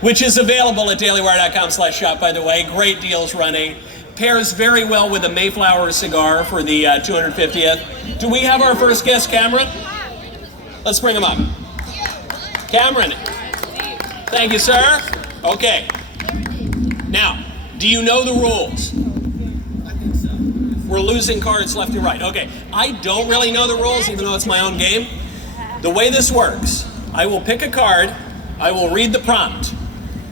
which is available at dailywire.com/shop, by the way. Great deals running. Pairs very well with a Mayflower cigar for the 250th. Do we have our first guest, Cameron? Let's bring him up. Cameron. Thank you, sir. Okay. Now, do you know the rules? I think so. We're losing cards left and right. Okay. I don't really know the rules, even though it's my own game. The way this works, I will pick a card, I will read the prompt,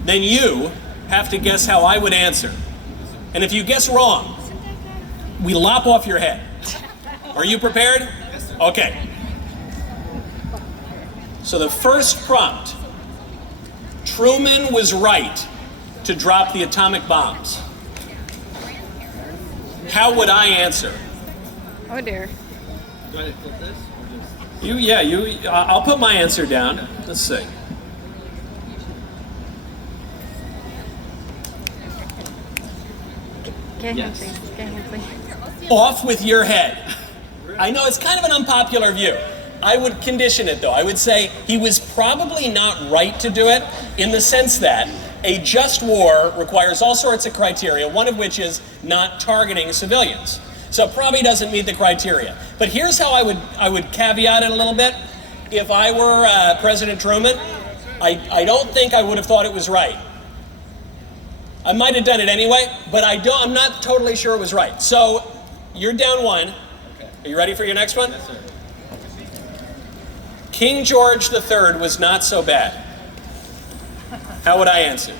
then you have to guess how I would answer. And if you guess wrong, we lop off your head. Are you prepared? Yes, sir. Okay. So the first prompt, Truman was right to drop the atomic bombs. How would I answer? Oh dear. Do I flip this? Or just... I'll put my answer down. Let's see. Yes. Get him, please. Off with your head. I know it's kind of an unpopular view. I would condition it though. I would say he was probably not right to do it in the sense that a just war requires all sorts of criteria, one of which is not targeting civilians. So it probably doesn't meet the criteria. But here's how I would caveat it a little bit. If I were President Truman, I don't think I would have thought it was right. I might have done it anyway, but I'm not totally sure it was right. So you're down one. Okay. Are you ready for your next one? Yes, sir. King George III was not so bad. How would I answer?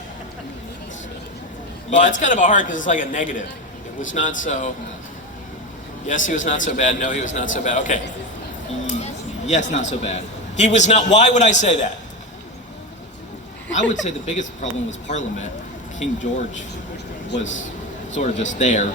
Well, it's kind of a hard because it's like a negative. It was not so. Yes, he was not so bad. No, he was not so bad. Okay. Yes, not so bad. He was not. Why would I say that? I would say the biggest problem was Parliament. King George was sort of just there,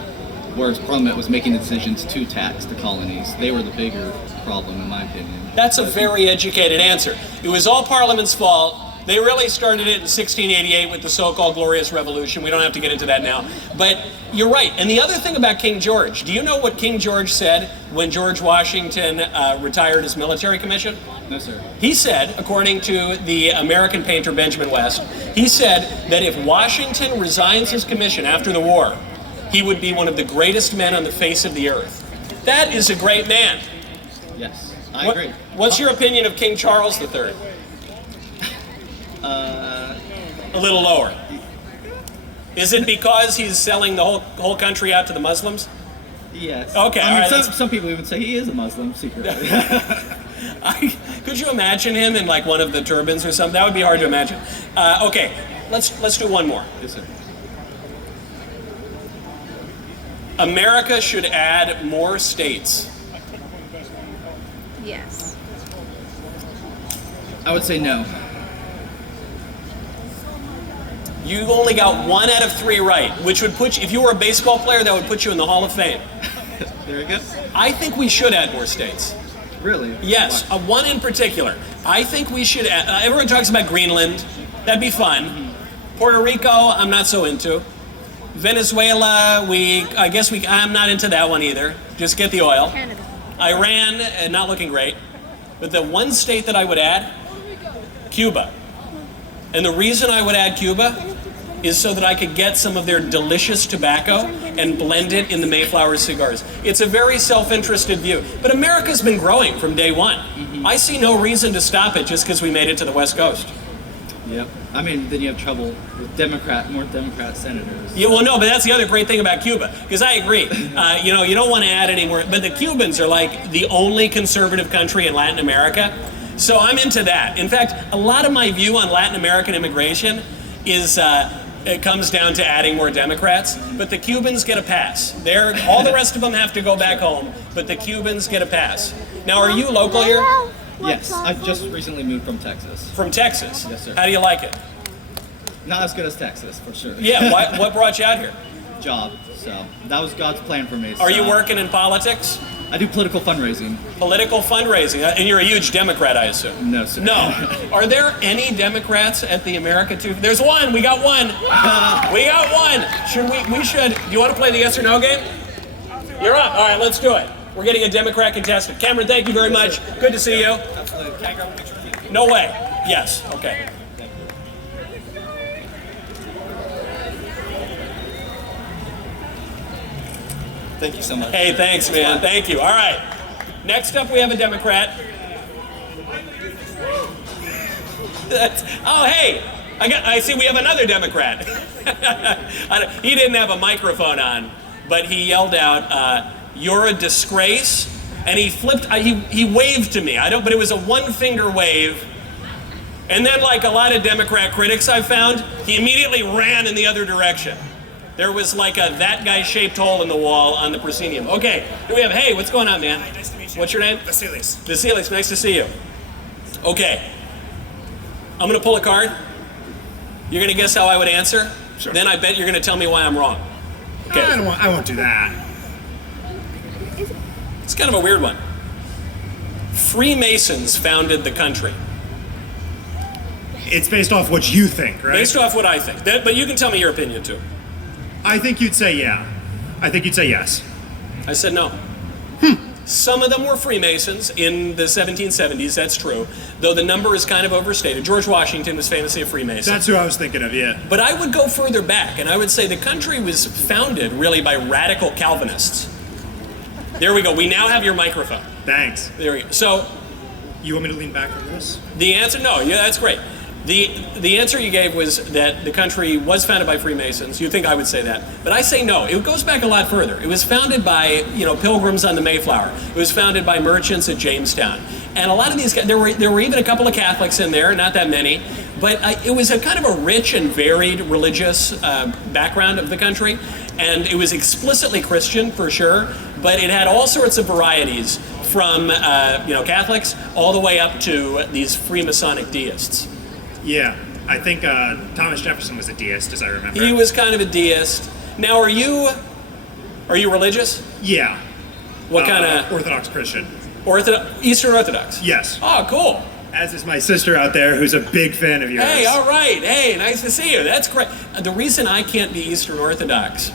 whereas Parliament was making decisions to tax the colonies. They were the bigger problem, in my opinion. That's a very educated answer. It was all Parliament's fault. They really started it in 1688 with the so-called Glorious Revolution. We don't have to get into that now. But you're right. And the other thing about King George, do you know what King George said when George Washington retired his military commission? No, sir. He said, according to the American painter Benjamin West, he said that if Washington resigns his commission after the war, he would be one of the greatest men on the face of the earth. That is a great man. Yes, I agree. What's your opinion of King Charles III? A little lower. Is it because he's selling the whole country out to the Muslims? Yes. Okay, I mean, all right, some people even say he is a Muslim secretly. Could you imagine him in like one of the turbans or something? That would be hard to imagine. Okay, let's do one more. Yes, sir. America should add more states. Yes. I would say no. You only got 1 out of 3 right, which would put you, if you were a baseball player, that would put you in the Hall of Fame. There you go. I think we should add more states. Really? Yes, Why? one in particular. I think we should add, everyone talks about Greenland. That'd be fun. Puerto Rico, I'm not so into. Venezuela, I'm not into that one either. Just get the oil. Canada. Iran, not looking great. But the one state that I would add, Cuba. And the reason I would add Cuba is so that I could get some of their delicious tobacco and blend it in the Mayflower cigars. It's a very self-interested view. But America's been growing from day one. I see no reason to stop it just because we made it to the West Coast. Yep. I mean, then you have trouble with more Democrat senators. Yeah, well, no, but that's the other great thing about Cuba, because I agree. You don't want to add any more, but the Cubans are like the only conservative country in Latin America. So I'm into that. In fact, a lot of my view on Latin American immigration is it comes down to adding more Democrats, but the Cubans get a pass. All the rest of them have to go back home, but the Cubans get a pass. Now, are you local here? Yes, I've just recently moved from Texas. From Texas? Yes, sir. How do you like it? Not as good as Texas, for sure. Yeah, what brought you out here? Job, so that was God's plan for me. Are you so working in politics? I do political fundraising. Political fundraising, and you're a huge Democrat, I assume. No, sir. No. Are there any Democrats at the America 2? There's one. We got one. We got one. We should. Do you want to play the yes or no game? You're up. All right, let's do it. We're getting a Democrat contestant. Cameron, thank you very much. Good to see you. Absolutely. Can I grab a picture of you? No way. Yes. Okay. Thank you so much. Hey, thanks, man. Thank you. All right. Next up, we have a Democrat. Oh, hey. I see we have another Democrat. He didn't have a microphone on, but he yelled out, "You're a disgrace." And he flipped, he waved to me. But it was a one-finger wave. And then, like a lot of Democrat critics I found, he immediately ran in the other direction. There was like a that guy-shaped hole in the wall on the proscenium. Okay, here we have, hey, what's going on, man? Hi, nice to meet you. What's your name? Vasilis. Vasilis, nice to see you. Okay, I'm gonna pull a card. You're gonna guess how I would answer? Sure. Then I bet you're gonna tell me why I'm wrong. Okay. I won't do that. It's kind of a weird one. Freemasons founded the country. It's based off what you think, right? Based off what I think. But you can tell me your opinion too. I think you'd say yeah. I think you'd say yes. I said no. Some of them were Freemasons in the 1770s, that's true. Though the number is kind of overstated. George Washington was famously a Freemason. That's who I was thinking of, yeah. But I would go further back, and I would say the country was founded really by radical Calvinists. There we go. We now have your microphone. Thanks. There we go. So You want me to lean back from this? the answer, no, yeah, that's great. The answer you gave was that the country was founded by Freemasons. You think I would say that, but I say no. It goes back a lot further. It was founded by pilgrims on the Mayflower. It was founded by merchants at Jamestown, and a lot of these guys. There were even a couple of Catholics in there, not that many, but it was a kind of a rich and varied religious background of the country, and it was explicitly Christian for sure, but it had all sorts of varieties from Catholics all the way up to these Freemasonic deists. Yeah. I think Thomas Jefferson was a deist, as I remember. He was kind of a deist. Now, are you religious? Yeah. What kind of Orthodox Christian. Eastern Orthodox? Yes. Oh, cool. As is my sister out there, who's a big fan of yours. Hey, all right. Hey, nice to see you. That's great. The reason I can't be Eastern Orthodox,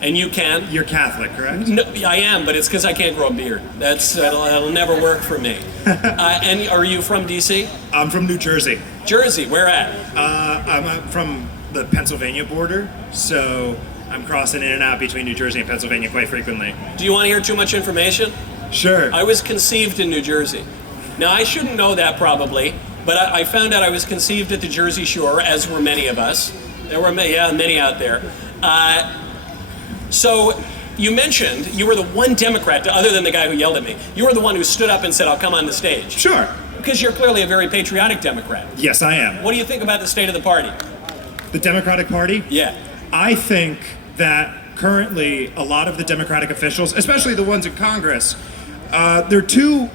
and you can. You're Catholic, correct? No, I am, but it's because I can't grow a beard. That'll never work for me. And are you from D.C.? I'm from New Jersey. Jersey, where at? I'm from the Pennsylvania border, so I'm crossing in and out between New Jersey and Pennsylvania quite frequently. Do you want to hear too much information? Sure. I was conceived in New Jersey. Now, I shouldn't know that probably, but I found out I was conceived at the Jersey Shore, as were many of us. There were many out there. So you mentioned you were the one Democrat, other than the guy who yelled at me, you were the one who stood up and said, I'll come on the stage. Sure. Because you're clearly a very patriotic Democrat. Yes, I am. What do you think about the state of the party? The Democratic Party? Yeah. I think that currently a lot of the Democratic officials, especially the ones in Congress, they're too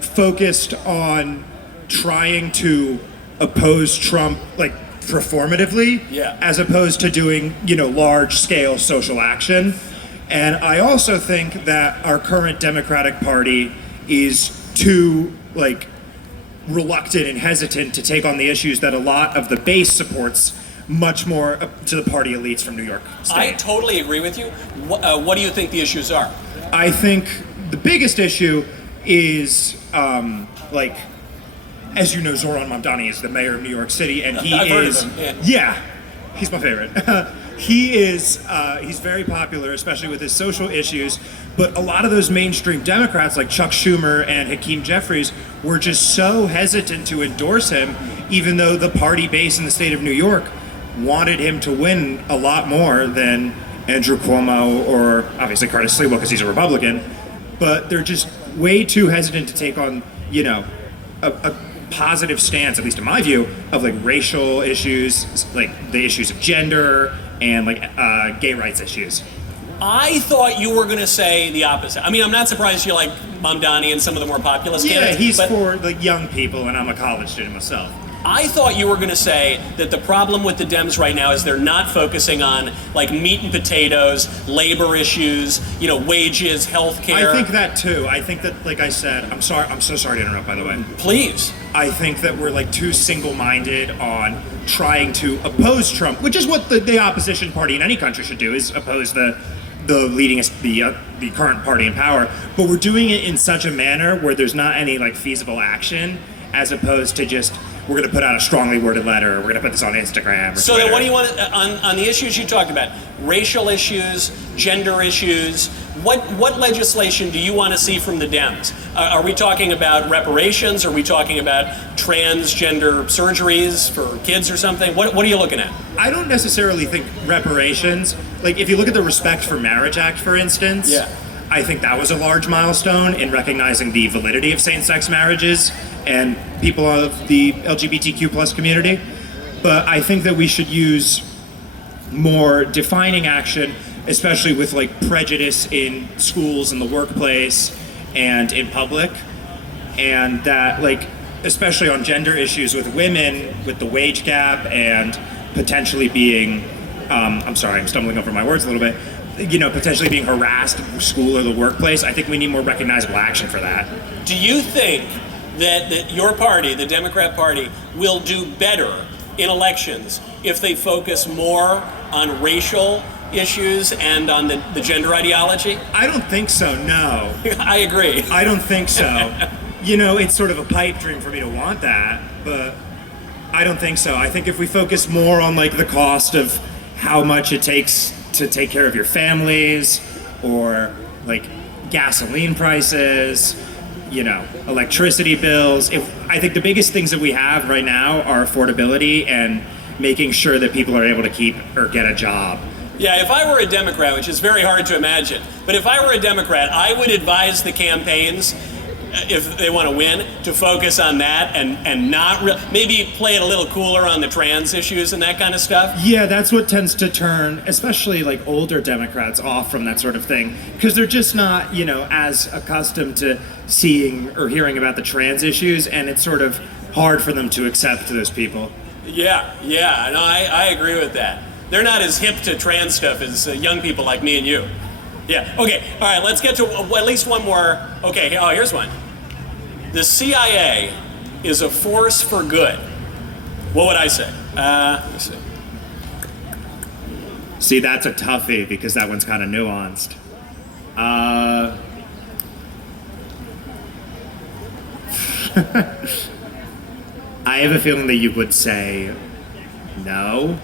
focused on trying to oppose Trump performatively, Yeah. as opposed to doing large scale social action. And I also think that our current Democratic Party is too reluctant and hesitant to take on the issues that a lot of the base supports much more to the party elites from New York State. I totally agree with you. What do you think the issues are? I think the biggest issue is, as you know, Zoran Mamdani is the mayor of New York City, and he I've heard of is, him, yeah, he's my favorite. He's very popular, especially with his social issues. But a lot of those mainstream Democrats, like Chuck Schumer and Hakeem Jeffries, were just so hesitant to endorse him, even though the party base in the state of New York wanted him to win a lot more than Andrew Cuomo or obviously Curtis Sliwa because he's a Republican. But they're just way too hesitant to take on, a positive stance, at least in my view, of racial issues, the issues of gender and gay rights issues. I thought you were going to say the opposite. I mean, I'm not surprised you like Mamdani and some of the more populist Yeah, candidates. he's but for young people, and I'm a college student myself. I thought you were going to say that the problem with the Dems right now is they're not focusing on meat and potatoes, labor issues, wages, health care. I think that too. I think that, like I said, I'm so sorry to interrupt, by the way. Please. I think that we're too single-minded on trying to oppose Trump, which is what the opposition party in any country should do, is oppose the current party in power. But we're doing it in such a manner where there's not any feasible action, as opposed to just we're going to put out a strongly worded letter, or we're going to put this on Instagram or So Twitter. then what do you want on the issues you talked about? Racial issues, gender issues. What legislation do you want to see from the Dems? Are we talking about reparations? Are we talking about transgender surgeries for kids or something? What are you looking at? I don't necessarily think reparations, like if you look at the Respect for Marriage Act, for instance, Yeah. I think that was a large milestone in recognizing the validity of same-sex marriages and people of the LGBTQ plus community. But I think that we should use more defining action, especially with like prejudice in schools and the workplace and in public, and that like especially on gender issues with women, with the wage gap and potentially being I'm sorry, I'm stumbling over my words a little bit, potentially being harassed at school or the workplace. I think we need more recognizable action for that. Do you think that your party, the Democrat Party, will do better in elections if they focus more on racial issues and on the gender ideology? I don't think so, no. I agree. I don't think so. It's sort of a pipe dream for me to want that, but I don't think so. I think if we focus more on like the cost of how much it takes to take care of your families, or like gasoline prices, electricity bills. I think the biggest things that we have right now are affordability and making sure that people are able to keep or get a job. Yeah, if I were a Democrat, which is very hard to imagine, but if I were a Democrat, I would advise the campaigns, if they want to win, to focus on that and not maybe play it a little cooler on the trans issues and that kind of stuff. Yeah, that's what tends to turn, especially like older Democrats, off from that sort of thing, because they're just not, as accustomed to seeing or hearing about the trans issues, and it's sort of hard for them to accept those people. Yeah, no, I agree with that. They're not as hip to trans stuff as young people like me and you. Yeah, okay, all right, let's get to at least one more. Okay, here's one. The CIA is a force for good. What would I say? Let me see. See, that's a toughie because that one's kind of nuanced. I have a feeling that you would say no.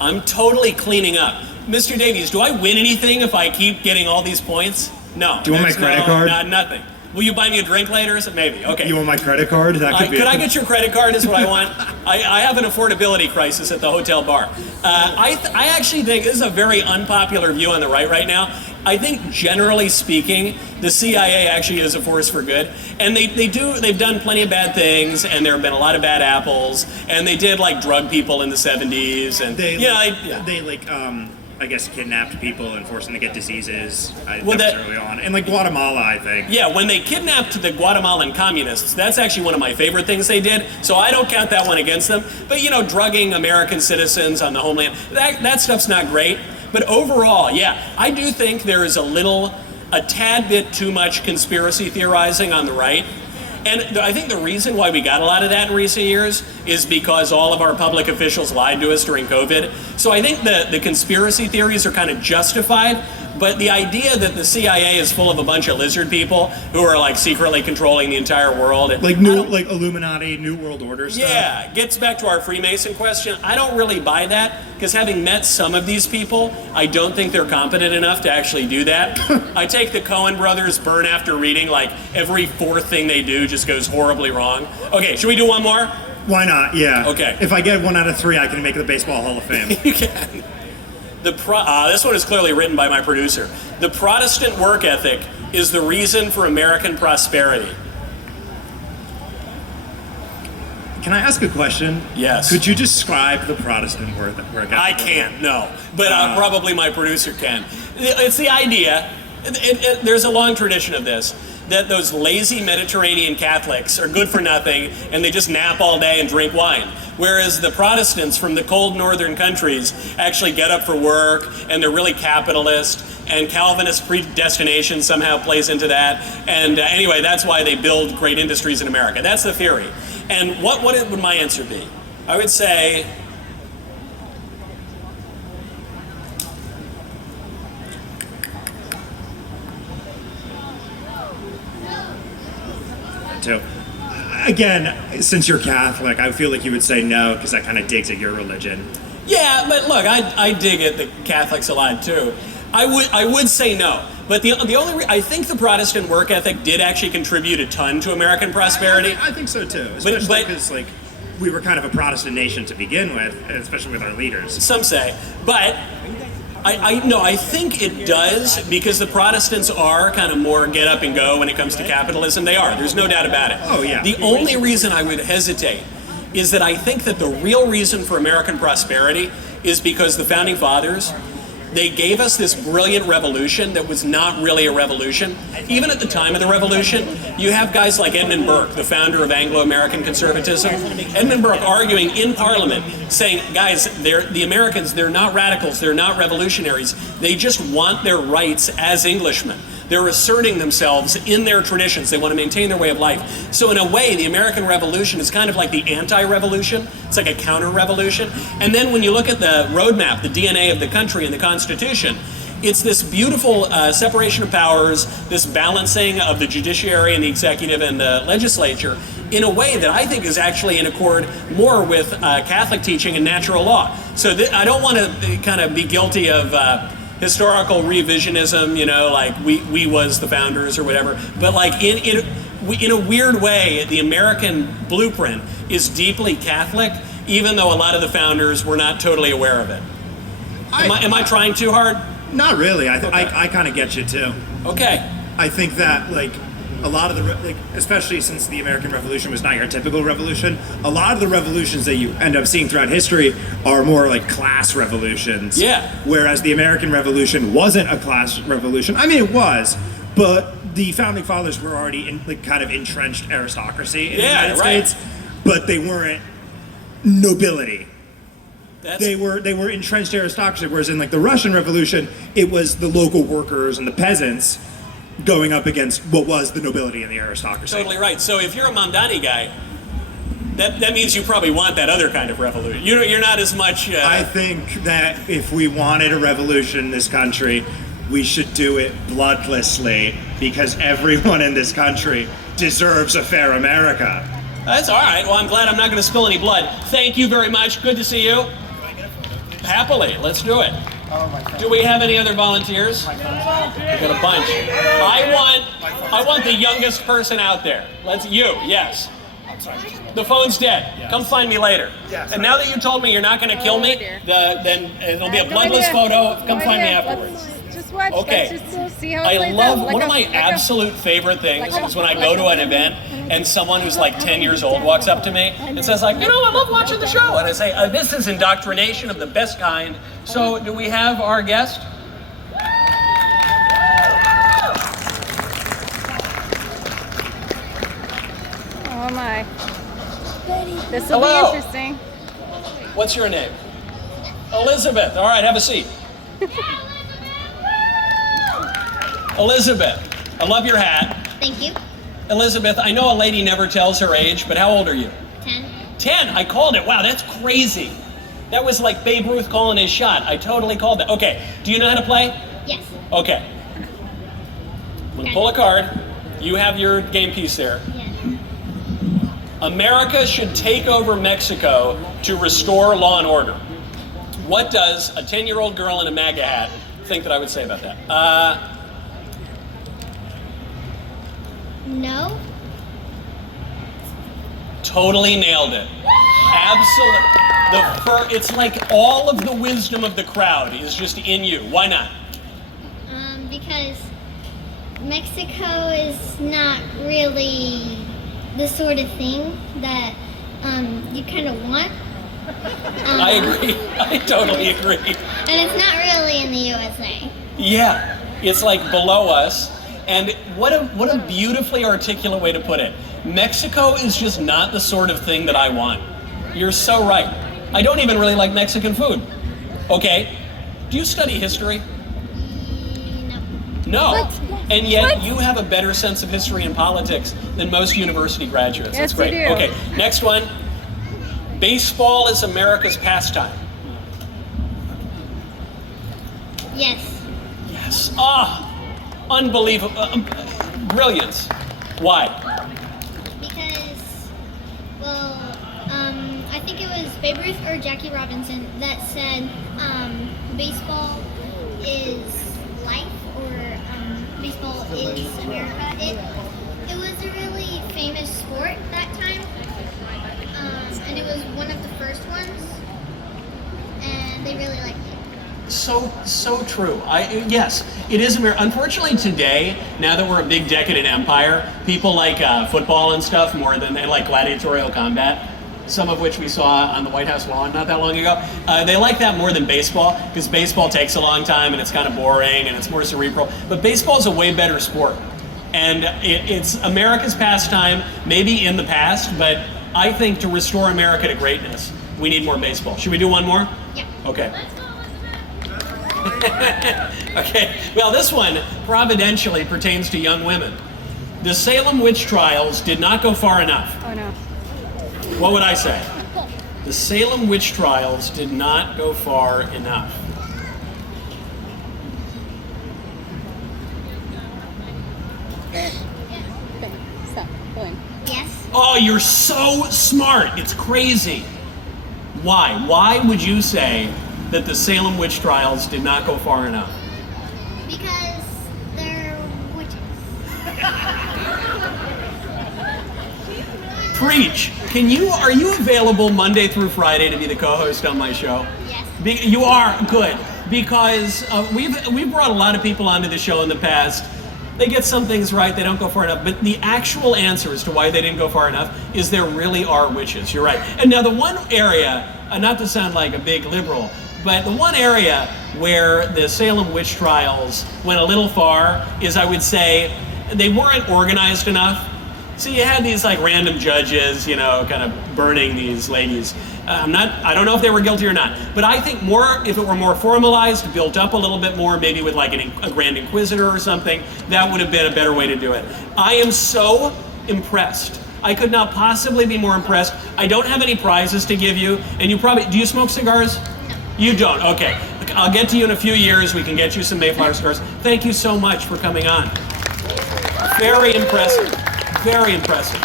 I'm totally cleaning up. Mr. Davies, do I win anything if I keep getting all these points? No. Do you want my credit card? Nothing. Will you buy me a drink later? Maybe. Okay. You want my credit card? That could be. Could I get your credit card? Is what I want. I have an affordability crisis at the hotel bar. I actually think this is a very unpopular view on the right now. I think generally speaking, the CIA actually is a force for good, and they've done plenty of bad things, and there have been a lot of bad apples, and they did like drug people in the 70s, and I guess kidnapped people and forced them to get diseases. That Well, was early on, and like Guatemala, I think. Yeah, when they kidnapped the Guatemalan communists, that's actually one of my favorite things they did. So I don't count that one against them. But drugging American citizens on the homeland, that stuff's not great. But overall, yeah, I do think there is a tad bit too much conspiracy theorizing on the right. And I think the reason why we got a lot of that in recent years is because all of our public officials lied to us during COVID. So I think the conspiracy theories are kind of justified, but the idea that the CIA is full of a bunch of lizard people who are like secretly controlling the entire world, like Illuminati, New World Order stuff. Yeah, gets back to our Freemason question. I don't really buy that, because having met some of these people, I don't think they're competent enough to actually do that. I take the Coen brothers burn after reading, like every fourth thing they do just goes horribly wrong. Okay, should we do one more? Why not? Yeah. Okay. If I get 1 out of 3, I can make the Baseball Hall of Fame. You can. This one is clearly written by my producer. The Protestant work ethic is the reason for American prosperity. Can I ask a question? Yes. Could you describe the Protestant work ethic? I can't, no. But probably my producer can. It's the idea, there's a long tradition of this, that those lazy Mediterranean Catholics are good for nothing and they just nap all day and drink wine. Whereas the Protestants from the cold northern countries actually get up for work and they're really capitalist, and Calvinist predestination somehow plays into that. And anyway, that's why they build great industries in America. That's the theory. And what would my answer be? I would say, again, since you're Catholic, I feel like you would say no because that kind of digs at your religion. Yeah, but look, I dig at the Catholics a lot too. I would say no, but the only I think the Protestant work ethic did actually contribute a ton to American prosperity. I think so too, especially but because like we were kind of a Protestant nation to begin with, and especially with our leaders. Some say, but I think it does because the Protestants are kind of more get up and go when it comes to capitalism. They are. There's no doubt about it. Oh yeah. The only reason I would hesitate is that I think that the real reason for American prosperity is because the founding fathers, they gave us this brilliant revolution that was not really a revolution. Even at the time of the revolution, you have guys like Edmund Burke, the founder of Anglo-American conservatism. Edmund Burke arguing in Parliament, saying, guys, the Americans, they're not radicals, they're not revolutionaries. They just want their rights as Englishmen. They're asserting themselves in their traditions. They want to maintain their way of life. So in a way, the American Revolution is kind of like the anti-revolution. It's like a counter-revolution. And then when you look at the roadmap, the DNA of the country and the Constitution, it's this beautiful separation of powers, this balancing of the judiciary and the executive and the legislature in a way that I think is actually in accord more with Catholic teaching and natural law. So I don't want to kind of be guilty of historical revisionism, like we was the founders or whatever, but like in a weird way, the American blueprint is deeply Catholic, even though a lot of the founders were not totally aware of it. Am I trying too hard? Not really. I kind of get you too. Okay. I think that like a lot of the especially since the American Revolution was not your typical revolution, a lot of the revolutions that you end up seeing throughout history are more like class revolutions. Yeah. Whereas the American Revolution wasn't a class revolution. I mean, it was, but the founding fathers were already in like kind of entrenched aristocracy in the United States, but they weren't nobility. They were entrenched aristocracy, whereas in like the Russian Revolution, it was the local workers and the peasants going up against what was the nobility and the aristocracy. Totally right. So if you're a Mamdani guy, that means you probably want that other kind of revolution. You're not as much... I think that if we wanted a revolution in this country, we should do it bloodlessly because everyone in this country deserves a fair America. That's all right. Well, I'm glad I'm not going to spill any blood. Thank you very much. Good to see you. Happily. Let's do it. Do we have any other volunteers? We've got a bunch. I want the youngest person out there. Yes. The phone's dead. Come find me later. And now that you told me you're not going to kill me, then it'll be a bloodless photo. Come find me afterwards. Just watch. Okay. Let's just see how it plays out. One of my absolute favorite things is when I go to an event and someone who's like 10 years old walks up to me and says like, I love watching the show. And I say, this is indoctrination of the best kind. So do we have our guest? Oh my. This will Hello. be interesting. What's your name? Elizabeth. All right, have a seat. Elizabeth, I love your hat. Thank you. Elizabeth, I know a lady never tells her age, but how old are you? 10. 10, I called it. Wow, that's crazy. That was like Babe Ruth calling his shot. I totally called that. Okay, do you know how to play? Yes. Okay. I'm gonna pull a card. You have your game piece there. Yes. America should take over Mexico to restore law and order. What does a 10-year-old girl in a MAGA hat think that I would say about that? No. Totally nailed it. Absolutely. It's like all of the wisdom of the crowd is just in you. Why not? Because Mexico is not really the sort of thing that you kind of want. I agree. I totally agree. And it's not really in the USA. Yeah, it's like below us. And what a beautifully articulate way to put it. Mexico is just not the sort of thing that I want. You're so right. I don't even really like Mexican food. Okay, do you study history? No. No. What? And yet What? you have a better sense of history and politics than most university graduates. Yes, That's great. you do. Okay, next one. Baseball is America's pastime. Yes. Yes. Unbelievable. Brilliance. Why? Because Babe Ruth or Jackie Robinson that said baseball is life or baseball is America. It was a really famous sport that time, and it was one of the first ones, and they really liked it. So true. Yes, it is America. Unfortunately, today, now that we're a big decadent empire, people like football and stuff more than they like gladiatorial combat. Some of which we saw on the White House lawn not that long ago. They like that more than baseball because baseball takes a long time and it's kind of boring and it's more cerebral. But baseball is a way better sport, and it's America's pastime. Maybe in the past, but I think to restore America to greatness, we need more baseball. Should we do one more? Yeah. Okay. Okay, well, this one providentially pertains to young women. The Salem witch trials did not go far enough. Oh no. What would I say? The Salem witch trials did not go far enough. Okay, stop. Pulling. Yes. Oh, you're so smart. It's crazy. Why? Why would you say that the Salem witch trials did not go far enough? Because they're witches. Preach. Are you available Monday through Friday to be the co-host on my show? Yes. You are good because we've brought a lot of people onto the show in the past. They get some things right, they don't go far enough, but the actual answer as to why they didn't go far enough is there really are witches. You're right. And now the one area, not to sound like a big liberal, but the one area where the Salem witch trials went a little far is, I would say, they weren't organized enough. So you had these like random judges, kind of burning these ladies. I don't know if they were guilty or not, but I think if it were more formalized, built up a little bit more, maybe with like a grand inquisitor or something, that would have been a better way to do it. I am so impressed. I could not possibly be more impressed. I don't have any prizes to give you, and do you smoke cigars? No. You don't, okay. I'll get to you in a few years. We can get you some Mayflower cigars. Thank you so much for coming on. Very impressive. Very impressive.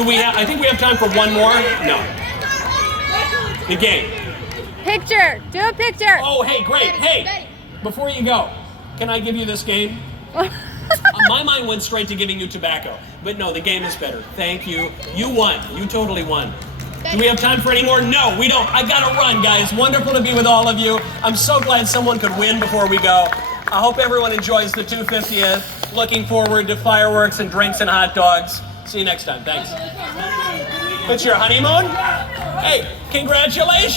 I think we have time for one more? No. The game. Picture. Do a picture. Oh, hey, great. Hey, before you go, can I give you this game? My mind went straight to giving you tobacco. But no, the game is better. Thank you. You won. You totally won. Do we have time for any more? No, we don't. I gotta run, guys. Wonderful to be with all of you. I'm so glad someone could win before we go. I hope everyone enjoys the 250th. Looking forward to fireworks and drinks and hot dogs. See you next time. Thanks. It's your honeymoon? Hey, congratulations.